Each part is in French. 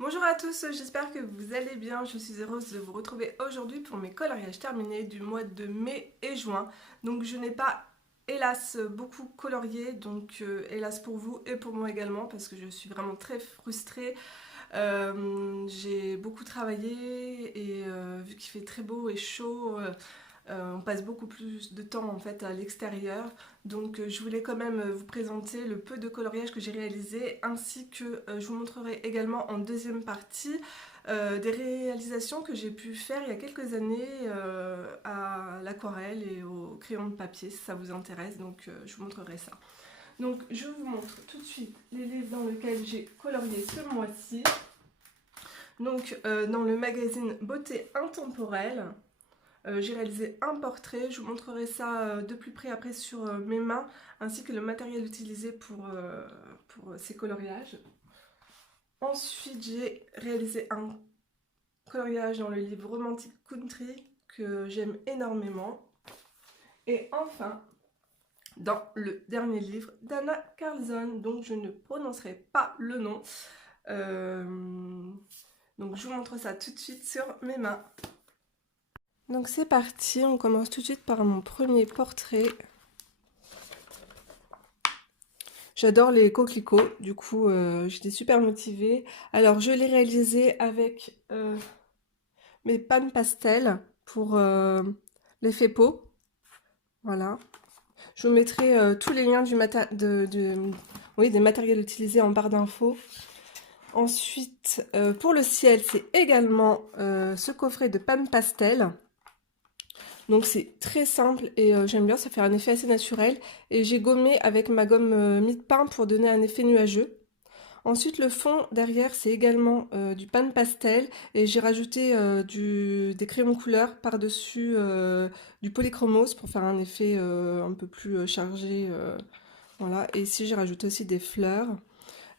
Bonjour à tous, j'espère que vous allez bien. Je suis heureuse de vous retrouver aujourd'hui pour mes coloriages terminés du mois de mai et juin. Donc je n'ai pas, hélas, beaucoup colorié, donc hélas pour vous et pour moi également parce que je suis vraiment très frustrée. J'ai beaucoup travaillé et vu qu'il fait très beau et chaud, on passe beaucoup plus de temps en fait à l'extérieur. Donc je voulais quand même vous présenter le peu de coloriage que j'ai réalisé ainsi que je vous montrerai également en deuxième partie des réalisations que j'ai pu faire il y a quelques années à l'aquarelle et au crayon de papier si ça vous intéresse. Donc je vous montrerai ça. Donc je vous montre tout de suite les livres dans lesquels j'ai colorié ce mois-ci. Donc dans le magazine Beauté Intemporelle. J'ai réalisé un portrait, je vous montrerai ça de plus près après sur mes mains, ainsi que le matériel utilisé pour ces coloriages. Ensuite, j'ai réalisé un coloriage dans le livre Romantic Country que j'aime énormément. Et enfin, dans le dernier livre d'Anna Carlson, dont je ne prononcerai pas le nom. Donc je vous montre ça tout de suite sur mes mains. Donc c'est parti, on commence tout de suite par mon premier portrait. J'adore les coquelicots, du coup j'étais super motivée. Alors je l'ai réalisé avec mes pannes pastel pour l'effet peau. Voilà. Je vous mettrai tous les liens oui, des matériels utilisés en barre d'infos. Ensuite, pour le ciel, c'est également ce coffret de pannes pastel. Donc c'est très simple et j'aime bien, ça fait un effet assez naturel. Et j'ai gommé avec ma gomme mie-de-pain pour donner un effet nuageux. Ensuite le fond derrière c'est également du pan pastel et j'ai rajouté des crayons couleur par-dessus du polychromose pour faire un effet un peu plus chargé. Voilà. Et ici j'ai rajouté aussi des fleurs.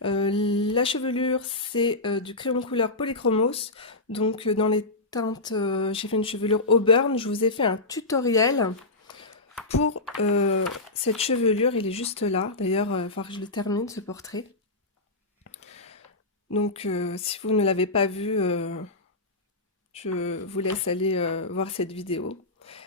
La chevelure c'est du crayon couleur polychromose. Donc dans les teintes, j'ai fait une chevelure auburn. Je vous ai fait un tutoriel pour cette chevelure, il est juste là. D'ailleurs, il va falloir que je le termine ce portrait. Donc si vous ne l'avez pas vu, je vous laisse aller voir cette vidéo,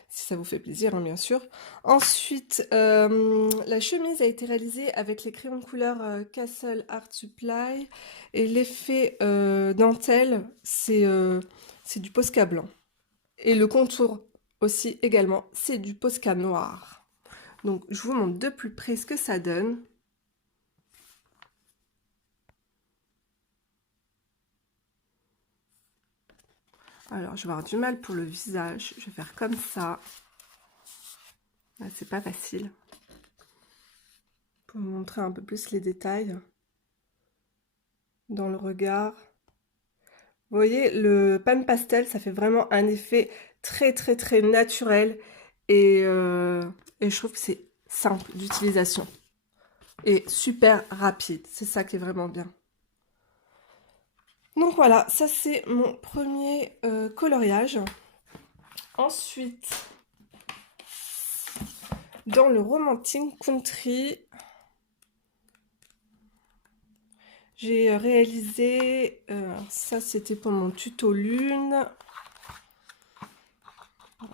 si ça vous fait plaisir, hein, bien sûr. Ensuite, la chemise a été réalisée avec les crayons de couleur Castle Art Supply. Et l'effet dentelle, c'est du Posca blanc. Et le contour aussi également, c'est du Posca noir. Donc je vous montre de plus près ce que ça donne. Alors, je vais avoir du mal pour le visage. Je vais faire comme ça. Là, c'est pas facile. Pour vous montrer un peu plus les détails. Dans le regard. Vous voyez, le pan pastel, ça fait vraiment un effet très, très, très naturel. Et je trouve que c'est simple d'utilisation. Et super rapide. C'est ça qui est vraiment bien. Donc voilà, ça c'est mon premier coloriage. Ensuite, dans le Romantic Country, j'ai réalisé, ça c'était pour mon tuto lune.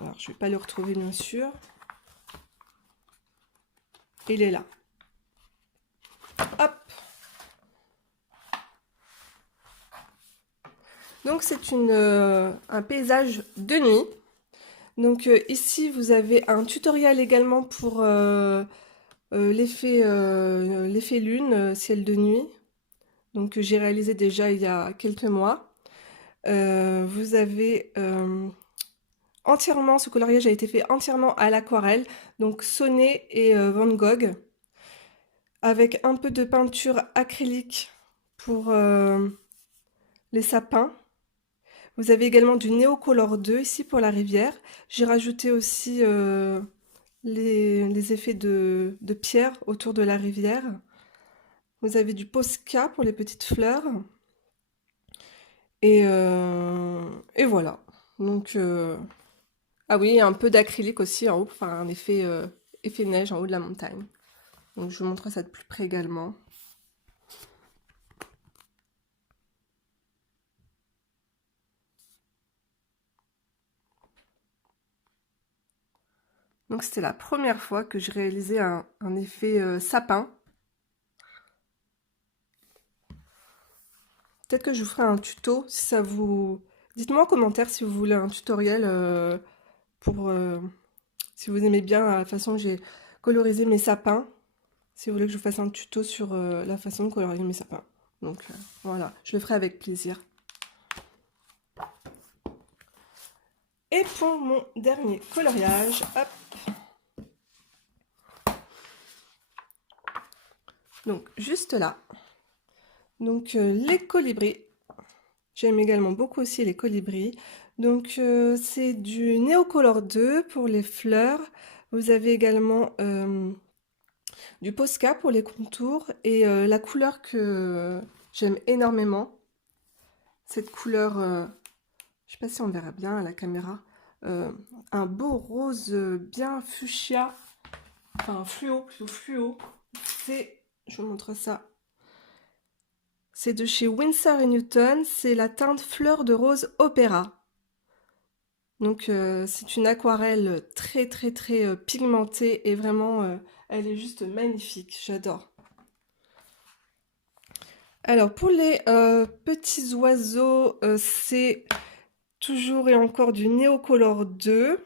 Alors je vais pas le retrouver bien sûr. Il est là. Hop. Donc c'est un paysage de nuit. Donc ici vous avez un tutoriel également pour l'effet lune, ciel de nuit. Donc j'ai réalisé déjà il y a quelques mois. Vous avez entièrement, ce coloriage a été fait entièrement à l'aquarelle, donc Sonnet et Van Gogh, avec un peu de peinture acrylique pour les sapins. Vous avez également du Neocolor 2 ici pour la rivière. J'ai rajouté aussi les effets de pierre autour de la rivière. Vous avez du Posca pour les petites fleurs. Et voilà. Donc, ah oui, un peu d'acrylique aussi en haut pour faire un effet neige en haut de la montagne. Donc je vous montre ça de plus près également. Donc c'était la première fois que je réalisais un effet sapin. Peut-être que je vous ferai un tuto si ça vous... Dites-moi en commentaire si vous voulez un tutoriel pour... si vous aimez bien la façon que j'ai colorisé mes sapins. Si vous voulez que je vous fasse un tuto sur la façon de colorier mes sapins. Donc voilà, je le ferai avec plaisir. Et pour mon dernier coloriage, hop. Donc juste là. Donc les colibris. J'aime également beaucoup aussi les colibris. Donc c'est du Neocolor 2 pour les fleurs. Vous avez également du Posca pour les contours. Et la couleur que j'aime énormément, cette couleur, je ne sais pas si on verra bien à la caméra, un beau rose bien fuchsia, enfin fluo, plutôt fluo. C'est, je vous montre ça. C'est de chez Winsor & Newton, c'est la teinte fleur de rose opéra. Donc c'est une aquarelle très pigmentée et vraiment elle est juste magnifique, j'adore. Alors pour les petits oiseaux, c'est toujours et encore du Neocolor 2.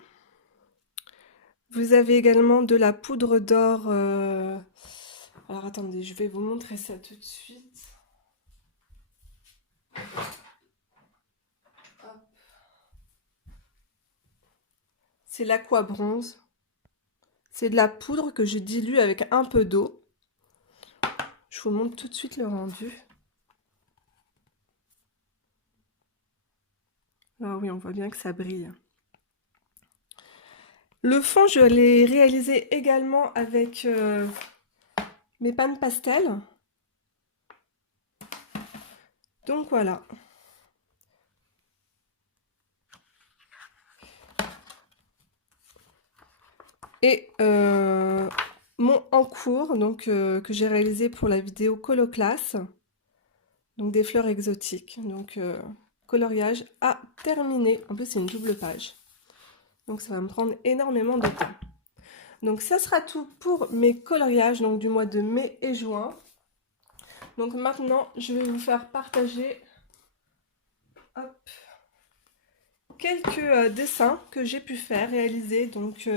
Vous avez également de la poudre d'or. Alors attendez, je vais vous montrer ça tout de suite. C'est l'aqua bronze. C'est de la poudre que je dilue avec un peu d'eau. Je vous montre tout de suite le rendu. Ah oui, on voit bien que ça brille. Le fond, je l'ai réalisé également avec mes pannes pastel. Donc voilà. Et mon encours, donc que j'ai réalisé pour la vidéo Coloclass, donc des fleurs exotiques. Donc coloriage à terminer. En plus, c'est une double page. Donc ça va me prendre énormément de temps. Donc ça sera tout pour mes coloriages donc du mois de mai et juin. Donc maintenant, je vais vous faire partager quelques dessins que j'ai pu faire, réaliser. Donc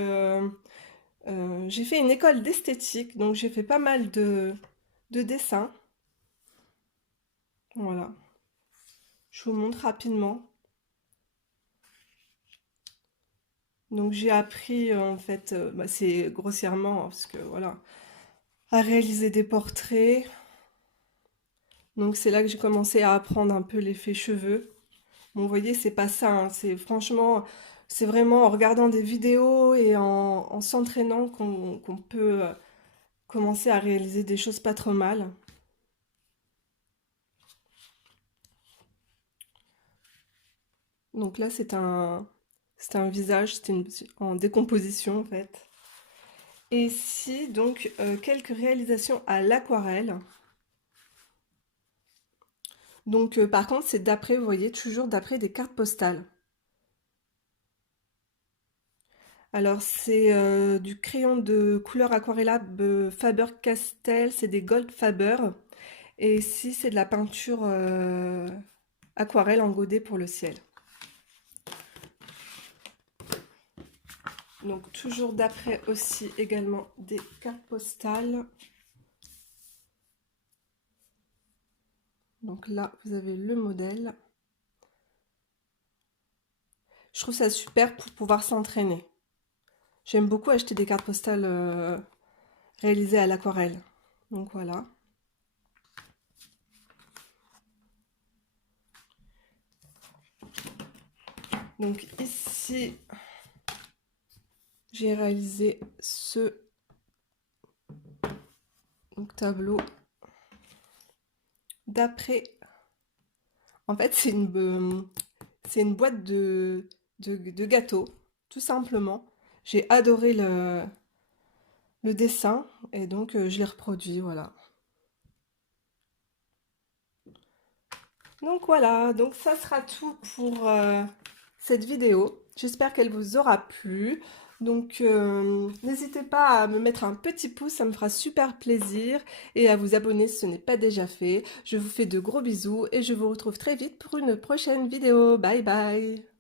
j'ai fait une école d'esthétique, donc j'ai fait pas mal de dessins. Voilà. Je vous montre rapidement. Donc j'ai appris en fait, c'est grossièrement, parce que voilà, à réaliser des portraits. Donc c'est là que j'ai commencé à apprendre un peu l'effet cheveux. Bon, vous voyez, c'est pas ça, hein. C'est franchement, c'est vraiment en regardant des vidéos et en s'entraînant qu'on peut commencer à réaliser des choses pas trop mal. Donc là, c'est un visage, c'était en décomposition en fait. Et ici, donc, quelques réalisations à l'aquarelle. Donc, par contre, c'est d'après, vous voyez, toujours d'après des cartes postales. Alors, c'est du crayon de couleur aquarellable Faber-Castell, c'est des Gold Faber. Et ici, c'est de la peinture aquarelle engodée pour le ciel. Donc, toujours d'après aussi également des cartes postales. Donc là, vous avez le modèle. Je trouve ça super pour pouvoir s'entraîner. J'aime beaucoup acheter des cartes postales réalisées à l'aquarelle. Donc voilà. Donc ici, j'ai réalisé ce tableau d'après. En fait, c'est une boîte de gâteaux, tout simplement. J'ai adoré le dessin et donc je l'ai reproduit, voilà. Donc voilà, donc ça sera tout pour cette vidéo. J'espère qu'elle vous aura plu. Donc n'hésitez pas à me mettre un petit pouce, ça me fera super plaisir et à vous abonner si ce n'est pas déjà fait. Je vous fais de gros bisous et je vous retrouve très vite pour une prochaine vidéo. Bye bye!